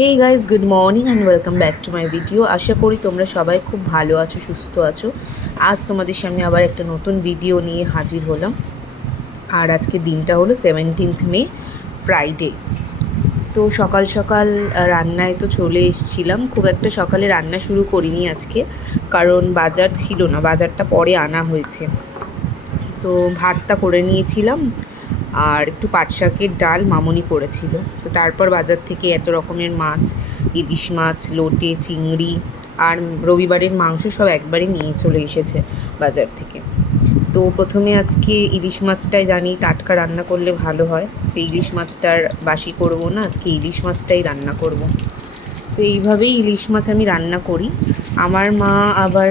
Hey guys, good morning and welcome back to my video. আশা করি তোমরা সবাই খুব ভালো আছো, সুস্থ আছো। আজ তোমাদের সামনে আবার একটা নতুন ভিডিও নিয়ে হাজির হলাম। আর আজকে দিনটা হলো 17th মে, ফ্রাইডে। তো সকাল সকাল রান্নায় তো চলে এসেছিলাম। খুব একটা সকালে রান্না শুরু করিনি আজকে, কারণ বাজার ছিল না, বাজারটা পরে আনা হয়েছে। তো ভাতটা করে নিয়েছিলাম, আর একটু পাট শাকের ডাল মামনি করেছিল। তো তারপর বাজার থেকে এত রকমের মাছ, ইলিশ মাছ, লোটে, চিংড়ি আর রবিবারের মাংস সব একবারে নিয়ে চলে এসেছে বাজার থেকে। তো প্রথমে আজকে ইলিশ মাছটাই জানি টাটকা রান্না করলে ভালো হয়, তো ইলিশ মাছটার বাসি করবো না, আজকে ইলিশ মাছটাই রান্না করব। তো এইভাবেই ইলিশ মাছ আমি রান্না করি। আমার মা আবার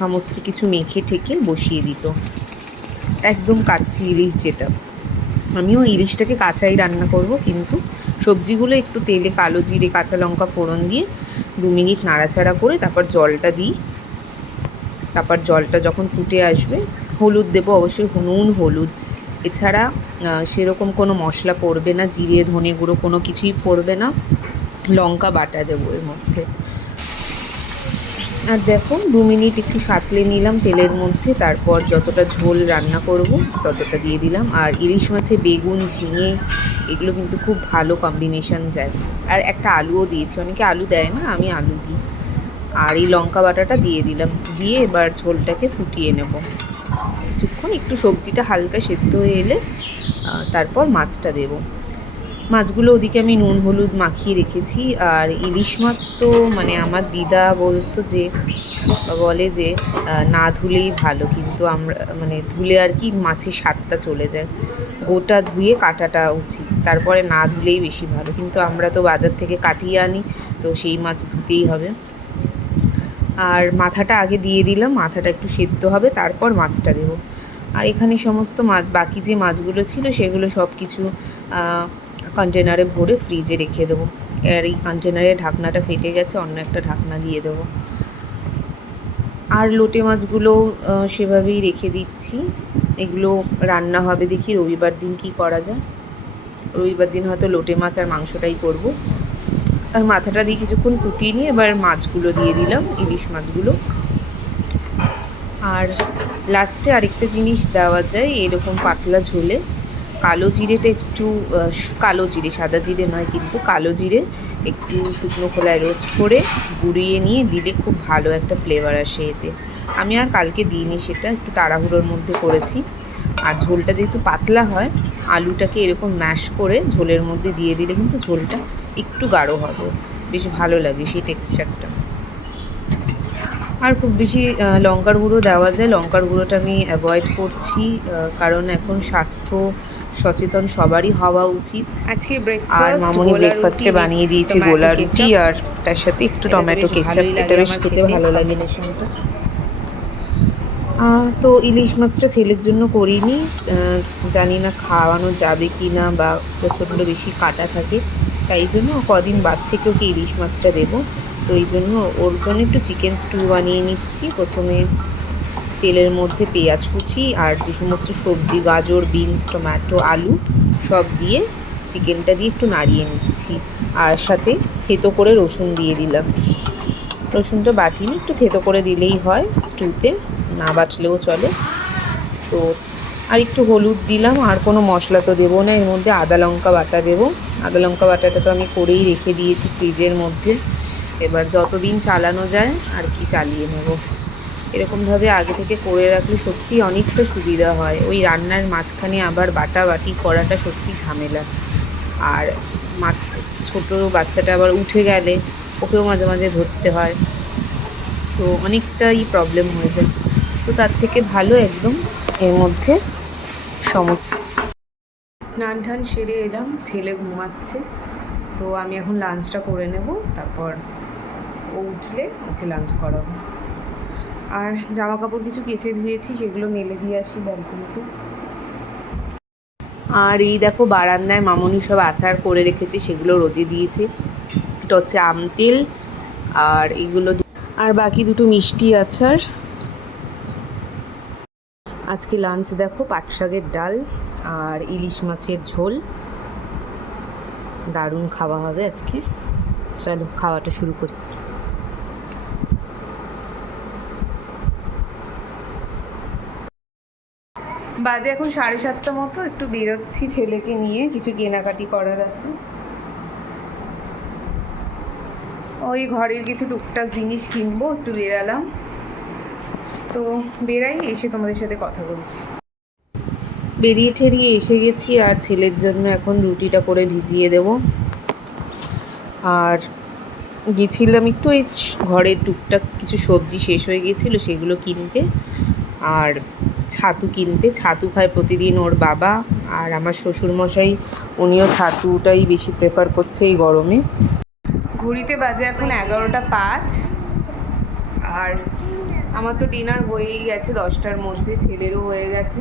সমস্ত কিছু মেখে ঠেকে বসিয়ে দিত, একদম কাচ্চি ইলিশ যেটা। আমিও ইলিশটাকে কাঁচাই রান্না করব, কিন্তু সবজিগুলো একটু তেলে কালো জিরে কাঁচা লঙ্কা ফোড়ন দিয়ে 2 মিনিট নাড়াচাড়া করে তারপর জলটা দিই। তারপর জলটা যখন ফুটে আসবে, হলুদ দেবো অবশ্যই, নুন হলুদ, এছাড়া সেরকম কোনো মশলা পড়বে না, জিরে ধনে গুঁড়ো কোনো কিছুই পড়বে না। লঙ্কা বাটা দেবো এর মধ্যে। আর দেখো 2 মিনিট একটু সাঁতলে নিলাম তেলের মধ্যে, তারপর যতটা ঝোল রান্না করব ততটা দিয়ে দিলাম। আর ইলিশ মাছে বেগুন, ঝিঙে এগুলো কিন্তু খুব ভালো কম্বিনেশন যায়। আর একটা আলুও দিয়েছি, অনেকে আলু দেয় না, আমি আলু দিই। আর এই লঙ্কা বাটাটা দিয়ে দিলাম, দিয়ে এবার ঝোলটাকে ফুটিয়ে নেব কিছুক্ষণ। একটু সবজিটা হালকা সেদ্ধ হয়ে এলে তারপর মাছটা দেবো। মাছগুলো ওদিকে আমি নুন হলুদ মাখিয়ে রেখেছি। আর ইলিশ মাছ তো আমার দিদা বলে যে না ধুলেই ভালো, কিন্তু আমরা ধুলে আর কি মাছের স্বাদটা চলে যায়। গোটা ধুয়ে কাটাটা উচিত, তারপরে না ধুলেই বেশি ভালো, কিন্তু আমরা তো বাজার থেকে কাটিয়ে আনি, তো সেই মাছ ধুতেই হবে। আর মাথাটা আগে দিয়ে দিলাম, মাথাটা একটু সেদ্ধ হবে, তারপর মাছটা দেবো। আর এখানে সমস্ত মাছ, বাকি যে মাছগুলো ছিল সেগুলো সব কিছু কন্টেনারে ভরে ফ্রিজে রেখে দেবো। আর এই কন্টেনারের ঢাকনাটা ফেটে গেছে, অন্য একটা ঢাকনা দিয়ে দেবো। আর লোটে মাছগুলো সেভাবেই রেখে দিচ্ছি। এগুলো রান্না হবে, দেখি রবিবার দিন কি করা যায়। রবিবার দিন হয়তো লোটে মাছ আর মাংসটাই করব। আর মাথাটা দিয়ে কিছুক্ষণ ফুটিয়ে নিয়ে এবার মাছগুলো দিয়ে দিলাম, ইলিশ মাছগুলো। আর লাস্টে আরেকটা জিনিস দেওয়া যায় এরকম পাতলা ঝোলে, কালো জিরেটা একটু, কালো জিরে, সাদা জিরে নয় কিন্তু কালো জিরে একটু শুকনো খোলায় রোস্ট করে গুঁড়িয়ে নিয়ে দিলে খুব ভালো একটা ফ্লেভার আসে এতে। আমি আর কালকে দিইনি, সেটা একটু তাড়াহুড়োর মধ্যে করেছি। আর ঝোলটা যেহেতু পাতলা হয়, আলুটাকে এরকম ম্যাশ করে ঝোলের মধ্যে দিয়ে দিলে কিন্তু ঝোলটা একটু গাঢ় হবে, বেশ ভালো লাগে সেই টেক্সচারটা। আর খুব বেশি লঙ্কার গুঁড়ো দেওয়া যায়, লঙ্কার গুঁড়োটা আমি অ্যাভয়েড করছি, কারণ এখন স্বাস্থ্য সচেতন সবারই হওয়া উচিত। আজকে আর ব্রেকফাস্ট মামনি ব্রেকফাস্টে বানিয়ে দিয়েছে গোলা রুটি, আর তার সাথে একটু টমেটো কেচাপ। এটা বেশ খেতে ভালো লাগে কম্বিনেশনটা। তো ইলিশ মাছটা ছেলের জন্য করিনি, জানি না খাওয়ানো যাবে কি না, বা প্রচণ্ড বেশি কাটা থাকে, তাই জন্য কদিন বাদ থেকে ওকে ইলিশ মাছটা দেবো। তো এই জন্য ওর জন্য একটু চিকেন স্টু বানিয়ে নিচ্ছি। প্রথমে তেলের মধ্যে পেঁয়াজ কুচি আর যে সমস্ত সবজি, গাজর, বিনস, টমেটো, আলু সব দিয়ে চিকেনটা দিয়ে একটু নাড়িয়ে নিচ্ছি। আর সাথে থেতো করে রসুন দিয়ে দিলাম। রসুনটা বাটিনি, একটু থেতো করে দিলেই হয় স্টুতে, না বাটলেও চলে। তো আর একটু হলুদ দিলাম, আর কোনো মশলা তো দেবো না এর মধ্যে। আদা লঙ্কা বাটা দেবো। আদা লঙ্কা বাটাটা তো আমি করেই রেখে দিয়েছি ফ্রিজের মধ্যে, এবার যতদিন চালানো যায় আর কি চালিয়ে নেব। এরকমভাবে আগে থেকে করে রাখলে সত্যি অনেকটা সুবিধা হয়। ওই রান্নার মাঝখানে আবার বাটাবাটি করাটা সত্যি ঝামেলা। আর মাছ, ছোটো বাচ্চাটা আবার উঠে গেলে ওকেও মাঝে মাঝে ধরতে হয়, তো অনেকটাই প্রবলেম হয়ে যায়। তো তার থেকে ভালো একদম এর মধ্যে সমস্ত। স্নান টান সেরে এলাম, ছেলে ঘুমাচ্ছে, তো আমি এখন লাঞ্চটা করে নেব, তারপর ও উঠলে ওকে লাঞ্চ করাবো। আর জামা কাপড় কিছু কেচে ধুয়েছি, সেগুলো মেলে দিয়ে আসি ব্যালকনিতে। আর এই দেখো বারান্দায় মামনি সব আচার করে রেখেছে, সেগুলো রোদে দিয়েছে। এটা হচ্ছে আম তেল, আর এগুলো আর বাকি দুটো মিষ্টি আচার। আজকে লাঞ্চ দেখো পাট শাকের ডাল আর ইলিশ মাছের ঝোল, দারুণ খাওয়া হবে আজকে। চলো খাওয়াটা শুরু করি। বাজে এখন 7:30 মতো, একটু বেরোচ্ছি ছেলেকে নিয়ে, কিছু কেনাকাটি করার আছে। ওই ঘরের কিছু টুকটাক জিনিস কিনবো, একটু বেরালাম। তো বেরাই, এসে তোমাদের সাথে কথা বলছি। বেরিয়ে ঠেরিয়ে এসে গেছি, আর ছেলের জন্য এখন রুটিটা করে ভিজিয়ে দেব। আর গেছিলাম একটু এই ঘরের টুকটাক কিছু সবজি শেষ হয়ে গেছিলো, সেগুলো কিনতে, আর ছাতু কিনতে। ছাতু খায় প্রতিদিন ওর বাবা, আর আমার শ্বশুরমশাই উনিও ছাতুটাই বেশি প্রেফার করছে এই গরমে। ঘড়িতে বাজে এখন 11:05, আর আমার তো ডিনার হয়েই গেছে 10টার মধ্যে, ছেলেরও হয়ে গেছে।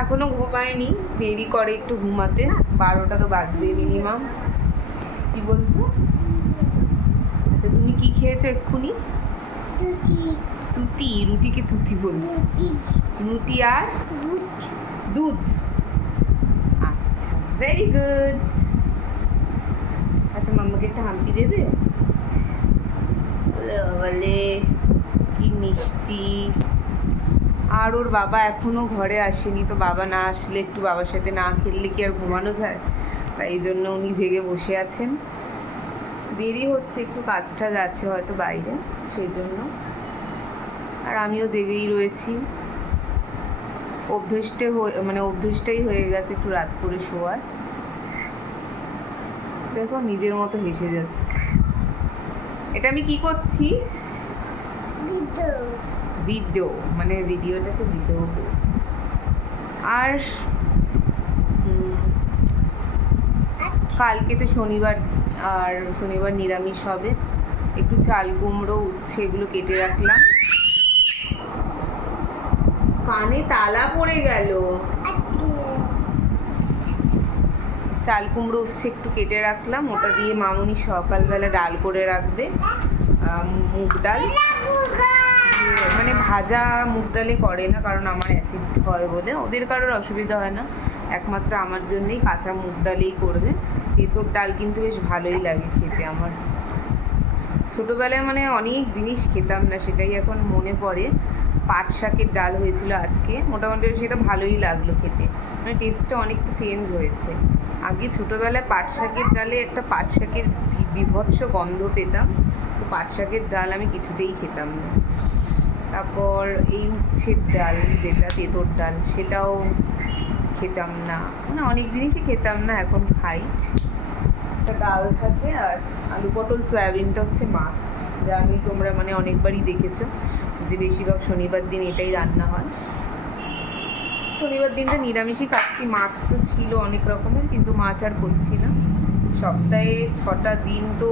এখনও ঘুমায়নি, দেরি করে একটু ঘুমাতে, 12টা তো বাজবে মিনিমাম। কি বলছো? আচ্ছা, তুমি কি খেয়েছো এক্ষুনি? তুতি। রুটিকে তুতি বলছি। রুটি আর দুধ। আচ্ছা, ভেরি গুড। আচ্ছা, মাম্মাকে একটা হাম্পি দেবে? বলে কি মিষ্টি। আর ওর বাবা এখনো ঘরে আসেনি, তো বাবা না আসলে, একটু বাবার সাথে না খেললে কি আর ঘুমানো যায়? তাই জন্য উনি জেগে বসে আছেন। দেরি হচ্ছে, একটু কাজ টাজ আছে হয়তো বাইরে, সেই জন্য। আর আমিও জেগেই রয়েছি। অভ্যেসটাই হয়ে গেছে একটু রাত করে শোয়ার। দেখো নিজের মতো হেসে যাচ্ছে। এটা আমি কি করছি? ভিডিও, মানে ভিডিওটাকে ভিডিও করছি। আর কালকে তো শনিবার, আর শনিবার নিরামিষ হবে। একটু চাল কুমড়ো, উচ্ছে এগুলো কেটে রাখলাম। কানে তালা পড়ে গেল। চাল কুমড়ো উচ্ছে একটু কেটে রাখলাম, ওটা দিয়ে মামুনি সকালবেলা ডাল করে রাখবে, মুগ ডাল। মানে ভাজা মুগ ডালে করে না, কারণ আমার অ্যাসিড হয় বলে, ওদের কারোর অসুবিধা হয় না, একমাত্র আমার জন্যেই কাঁচা মুগ ডালেই করবে। তেঁতুর ডাল কিন্তু বেশ ভালোই লাগে খেতে আমার। ছোটোবেলায় মানে অনেক জিনিস খেতাম না, সেটাই এখন মনে পড়ে। পাট শাকের ডাল হয়েছিল আজকে, মোটামুটি সেটা ভালোই লাগলো খেতে, মানে টেস্টটা অনেকটা চেঞ্জ হয়েছে। আগে ছোটোবেলায় পাট শাকের ডালে একটা পাট শাকের বীভৎস গন্ধ পেতাম, তো পাট শাকের ডাল আমি কিছুতেই খেতাম না। তারপর এই উচ্ছের ডাল, যেটা তেঁতুর ডাল, সেটাও খেতাম না, মানে অনেক জিনিসই খেতাম না, এখন খাই। একটা ডাল থাকে, আর আলু পটল সয়াবিনটা হচ্ছে মাস্ট, যা আমি তোমরা মানে অনেকবারই দেখেছো যে বেশিরভাগ শনিবার দিন এটাই রান্না হয়। শনিবার দিনটা নিরামিষই খাচ্ছি, মাছ তো ছিল অনেক রকমের, কিন্তু মাছ আর করছি না। সপ্তাহে 6টা দিন তো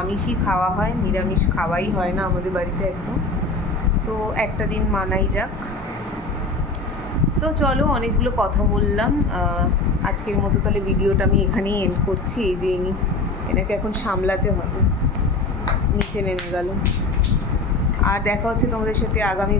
আমিষই খাওয়া হয়, নিরামিষ খাওয়াই হয় না আমাদের বাড়িতে একদম। তো একটা দিন মানাই যাক। তো চলো, অনেকগুলো কথা বললাম, আজকের মতো তাহলে ভিডিওটা আমি এখানেই এন্ড করছি। এই যে এনাকে এখন সামলাতে হবে, নিচে নেমে গেল। আর দেখা হচ্ছে তোমাদের সাথে আগামী